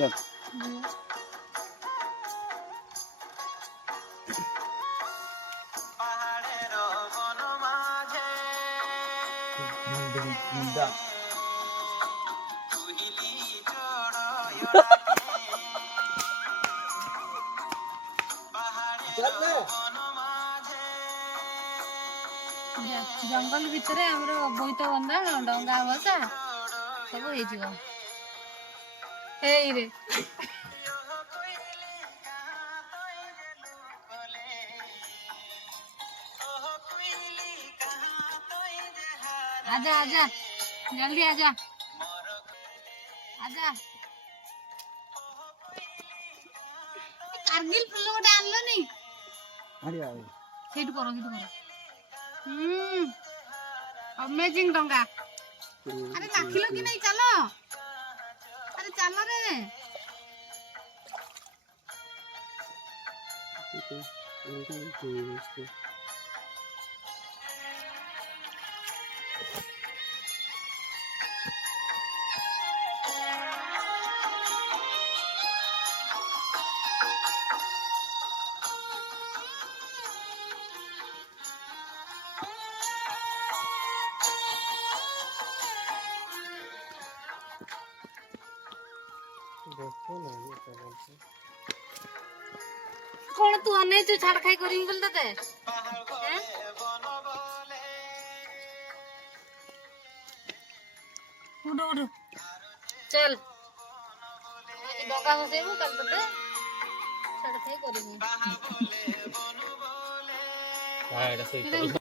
चल जंगल भितर हमरो बोईत बंदा डंगा भसा सब हो जीव हे रे आजा आजा जल्दी आजा आजा कारगिल फुल गोटे आनलो नहीं अरे आओ सेट करो अमेजिंग डंगा अरे नाखिलो कि नहीं चलो अरे चलो रे कौन तू अने जो छाड़ खाई करी बोल दे उड़ उड़ चल डंगा बसेबू कल तते छाड़ खाई करी हां एटा सही